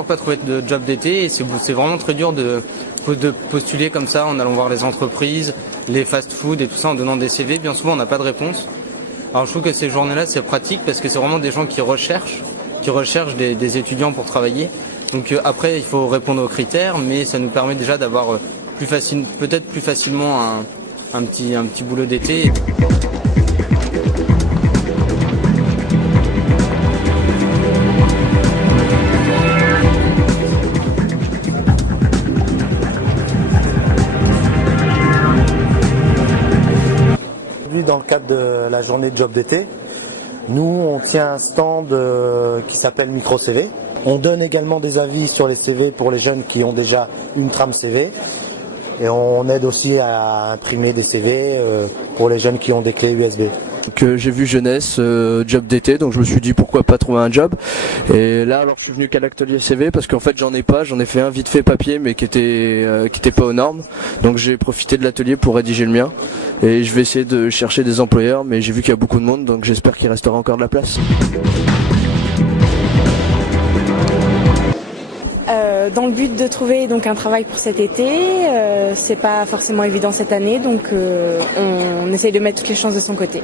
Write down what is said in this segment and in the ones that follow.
toujours pas trouvé de job d'été et c'est vraiment très dur de postuler comme ça en allant voir les entreprises, les fast-food et tout ça en donnant des CV. Bien souvent, on n'a pas de réponse. Alors je trouve que ces journées-là, c'est pratique parce que c'est vraiment des gens qui recherchent des étudiants pour travailler. Donc après, il faut répondre aux critères, mais ça nous permet déjà d'avoir peut-être plus facilement un petit boulot d'été. Dans le cadre de la journée de job d'été, nous on tient un stand qui s'appelle Micro CV. On donne également des avis sur les CV pour les jeunes qui ont déjà une trame CV et on aide aussi à imprimer des CV pour les jeunes qui ont des clés USB. Donc j'ai vu jeunesse, job d'été, donc je me suis dit pourquoi pas trouver un job. Et là alors je suis venu qu'à l'atelier CV parce qu'en fait j'en ai fait un vite fait papier mais qui était pas aux normes. Donc j'ai profité de l'atelier pour rédiger le mien et je vais essayer de chercher des employeurs, mais j'ai vu qu'il y a beaucoup de monde donc j'espère qu'il restera encore de la place. Dans le but de trouver donc un travail pour cet été, c'est pas forcément évident cette année, donc on essaye de mettre toutes les chances de son côté.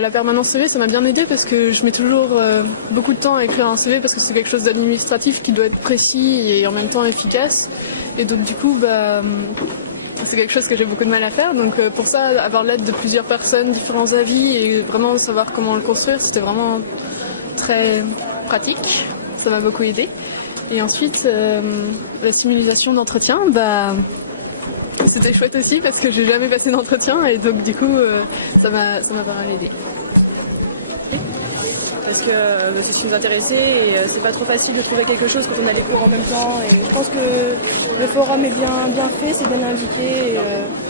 La permanence CV, ça m'a bien aidé parce que je mets toujours beaucoup de temps à écrire un CV parce que c'est quelque chose d'administratif qui doit être précis et en même temps efficace. Et donc du coup, c'est quelque chose que j'ai beaucoup de mal à faire. Donc pour ça, avoir l'aide de plusieurs personnes, différents avis et vraiment savoir comment le construire, c'était vraiment très pratique. Ça m'a beaucoup aidé. Et ensuite, la simulation d'entretien, c'était chouette aussi parce que j'ai jamais passé d'entretien et donc du coup ça m'a pas mal aidé. Parce que je suis intéressée et c'est pas trop facile de trouver quelque chose quand on a les cours en même temps. Et je pense que le forum est bien fait, c'est bien indiqué. Et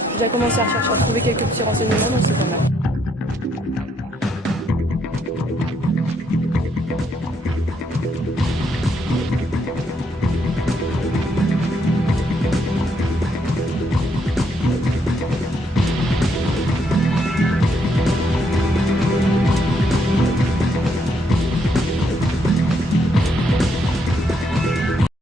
j'ai déjà commencé à trouver quelques petits renseignements, donc c'est pas mal.